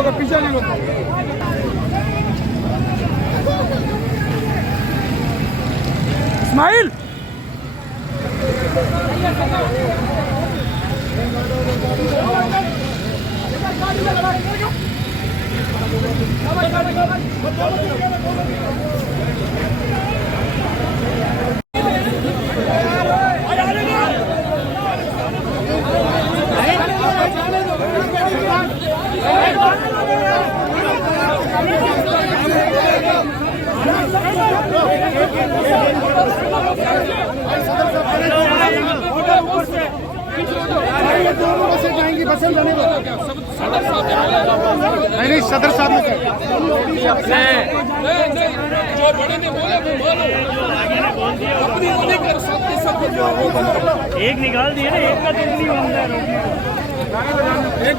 होगा, पीछे नहीं होगा। इस्माइल नहीं सदर साहब ने जो बड़े ने बोला वो बोलो, अपनी नहीं कर सकते सब एक निकाल दिए ना, एक का दिल नहीं बनता एक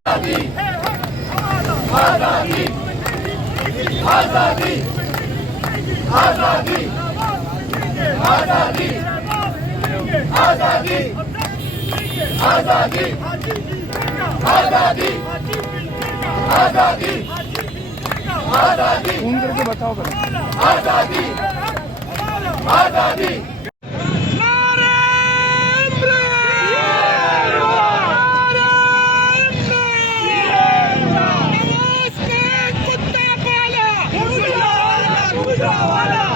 आजादी आजादी आजादी आजादी आजादी आजादी आजादी आजादी आजादी फोन करके बताओ आजादी आजादी कुत्ता पाला